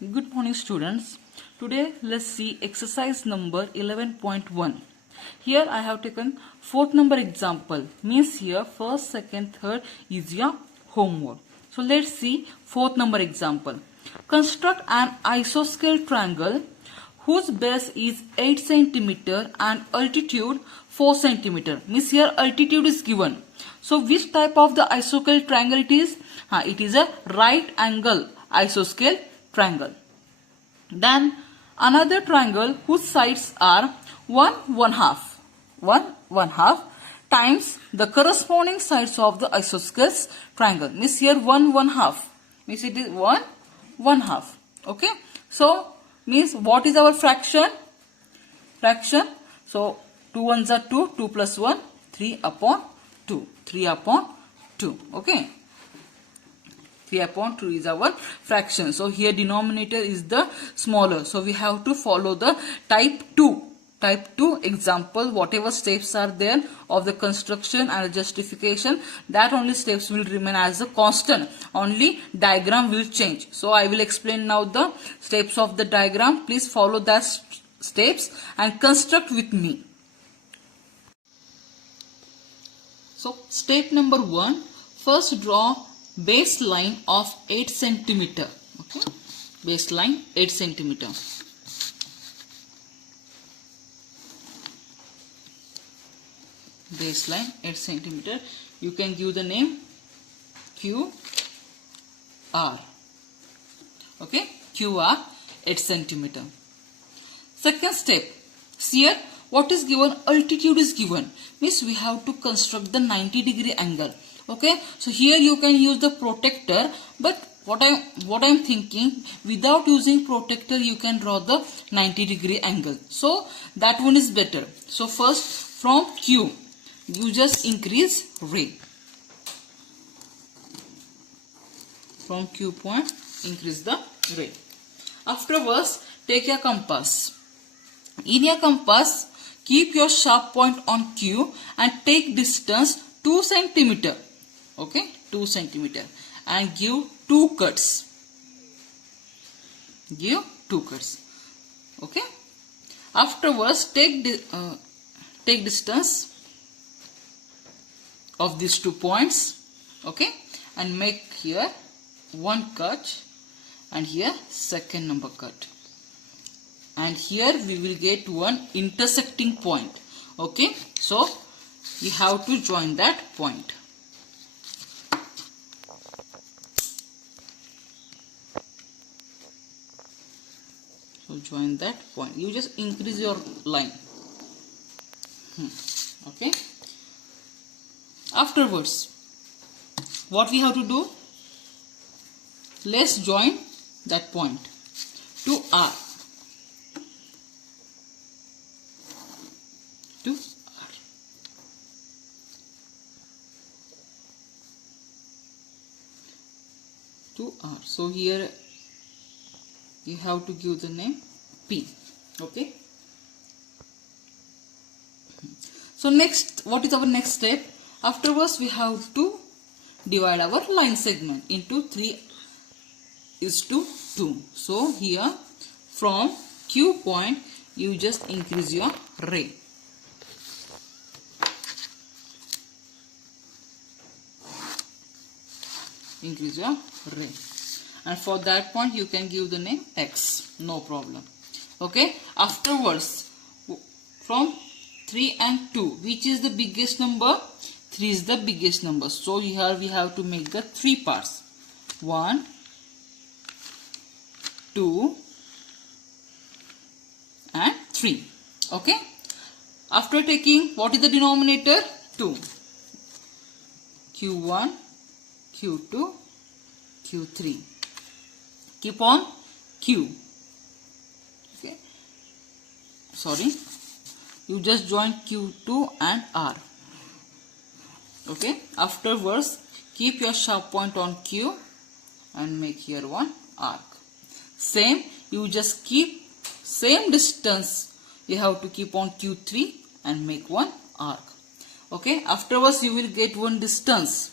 Good morning students. Today let's see exercise number 11.1. Here I have taken fourth number example. Means here first, second, third is your homework. So let's see fourth number example. Construct an isosceles triangle whose base is 8 cm and altitude 4 cm. Means here altitude is given. So which type of the isosceles triangle it is? It is a right angle isosceles triangle. Then another triangle whose sides are 1/2 times the corresponding sides of the isosceles triangle. Means here 1/2 means it is 1/2. Okay. So means what is our fraction? So 2 ones are 2, 2 plus 1, 3/2. 3/2. Okay. 3/2 is our fraction. So here denominator is the smaller. So we have to follow the type 2 example. Whatever steps are there of the construction and justification, that only steps will remain as a constant. Only diagram will change. So I will explain now the steps of the diagram. Please follow that steps and construct with me. So step number 1. First draw baseline of 8 cm. Okay, baseline 8 cm. Baseline 8 cm. You can give the name QR. Okay, QR 8 cm. Second step. Here what is given? Altitude is given. Means we have to construct the 90-degree angle. Okay, so here you can use the protractor, but what I'm thinking, without using protractor you can draw the 90-degree angle. So that one is better. So first from Q you just increase ray. From Q point increase the ray. Afterwards take your compass. In your compass keep your sharp point on Q and take distance 2 cm. Okay, 2 cm and give 2 cuts. Give 2 cuts. Okay. Afterwards, take distance of these 2 points. Okay, and make here 1 cut and here second number cut. And here we will get one intersecting point. Okay, so you have to join that point. So join that point. You just increase your line. Okay. Afterwards, what we have to do? Let's join that point to R. To R. To R. So here you have to give the name P. Okay. So next, what is our next step? Afterwards we have to divide our line segment into 3:2. So here from Q point you just increase your ray. Increase your ray. And for that point you can give the name X. No problem. Okay. Afterwards from 3 and 2, which is the biggest number? 3 is the biggest number. So here we have to make the 3 parts. 1, 2 and 3. Okay. After taking, what is the denominator? 2. Q1, Q2, Q3. Keep on Q. Okay. Sorry. You just join Q2 and R. Okay. Afterwards, keep your sharp point on Q and make here one arc. Same, you just keep same distance. You have to keep on Q3 and make one arc. Okay. Afterwards, you will get one distance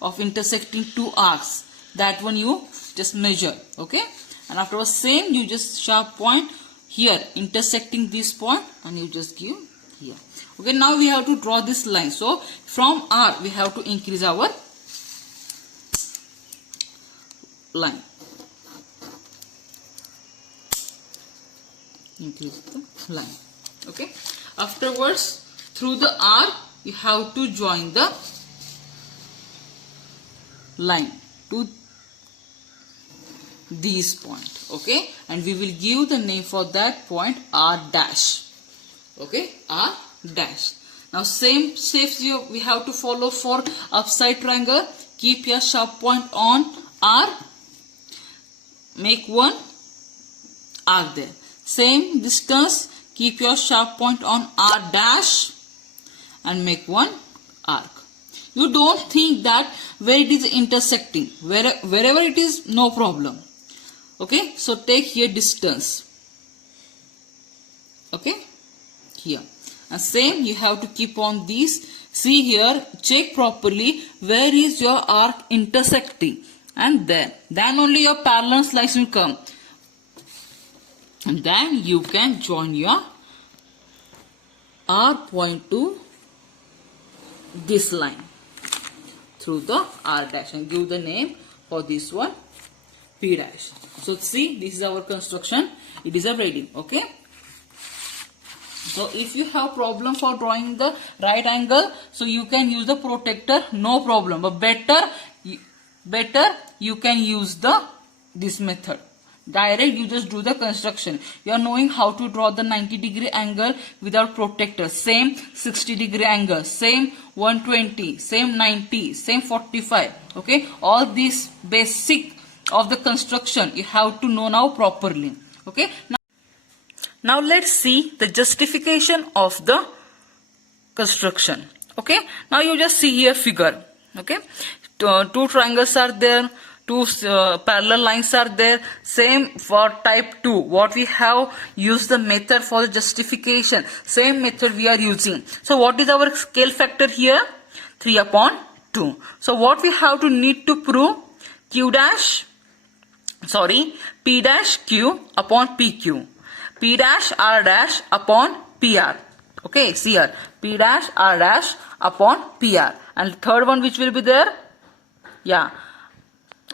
of intersecting 2 arcs. That one you just measure. Okay. And and afterwards same you just sharp point here intersecting this point and you just give here. Okay, now we have to draw this line. So from R we have to increase our line. Increase the line. Okay, afterwards through the R you have to join the line to this point. Okay, and we will give the name for that point R dash. Okay, R dash. Now same steps we have to follow for upside triangle. Keep your sharp point on R, make one arc there. Same distance, keep your sharp point on R dash and make one arc. You don't think that where it is intersecting, wherever it is, no problem. Okay, so take here distance. Okay, here. And same you have to keep on these. See here, check properly where is your arc intersecting, and then only your parallel lines will come. And then you can join your R point to this line through the R dash and give the name for this one P dash. So see, this is our construction. It is a ready. Okay. So if you have problem for drawing the right angle, so you can use the protractor, no problem. But better you can use this method. Direct you just do the construction. You are knowing how to draw the 90-degree angle without protractor. Same 60-degree angle, same 120, same 90, same 45. Okay, all these basic of the construction you have to know now properly. Okay. Now let's see the justification of the construction. Okay. Now you just see here figure. Okay. Two triangles are there. Two parallel lines are there. Same for type 2. What we have used the method for the justification. Same method we are using. So what is our scale factor here? 3/2. So what we have to need to prove? P dash Q upon PQ. P dash R dash upon PR. Okay, see here. P dash R dash upon PR. And third one which will be there? Yeah.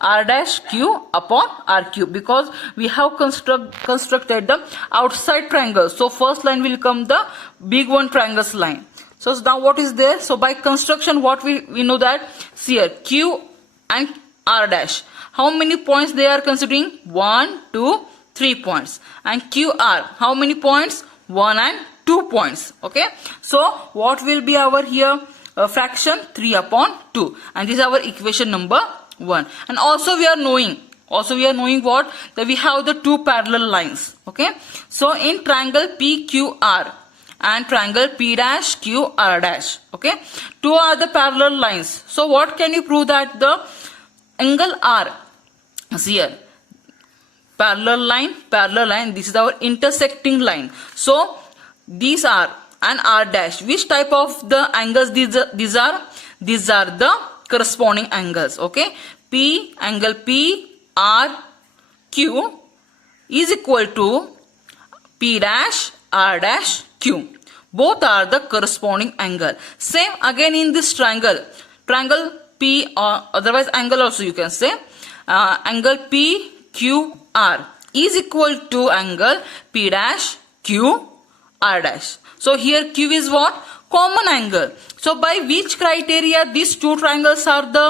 R dash Q upon RQ, because we have constructed the outside triangle. So first line will come the big one triangle's line. So now what is there? So by construction what we know that, see here, Q and R dash. How many points they are considering? 1, 2, 3 points. And QR, how many points? 1 and 2 points. Okay. So what will be our here fraction? 3/2. And this is our equation number 1. And also we are knowing what? That we have the two parallel lines. Okay. So in triangle PQR and triangle P dash QR dash. Okay. Two are the parallel lines. So what can you prove? That the angle R is here. Parallel line. This is our intersecting line. So these are and R dash. Which type of the angles these are? These are the corresponding angles. Okay. Angle P R Q is equal to P dash R dash Q. Both are the corresponding angle. Same again in this triangle P, or otherwise angle also you can say. Angle P Q R is equal to angle P dash Q R dash. So here Q is what? Common angle. So by which criteria these two triangles are the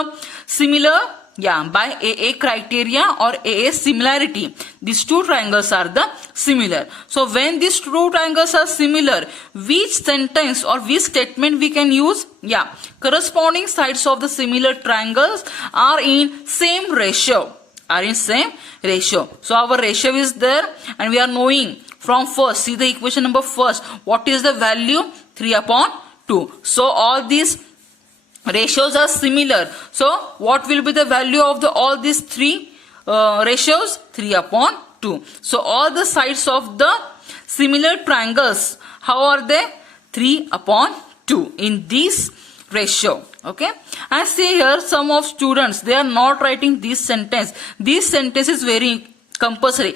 similar? Yeah, by AA criteria or AA similarity. These two triangles are the similar. So when these two triangles are similar, which sentence or which statement we can use? Yeah, corresponding sides of the similar triangles are in same ratio. So our ratio is there, and we are knowing from first. See the equation number first. What is the value? 3/2. So all these ratios are similar. So what will be the value of all these three ratios? 3/2. So all the sides of the similar triangles, how are they? 3/2 in this ratio. Okay. And see here some of students, they are not writing this sentence. This sentence is very compulsory.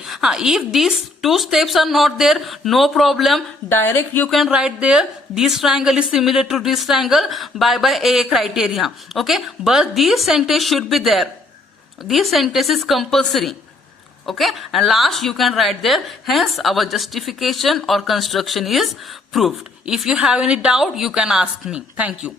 If these two steps are not there, no problem, direct you can write there this triangle is similar to this triangle by A criteria. Okay, but this sentence should be there. This sentence is compulsory. Okay, and last you can write there, hence our justification or construction is proved. If you have any doubt, you can ask me. Thank you.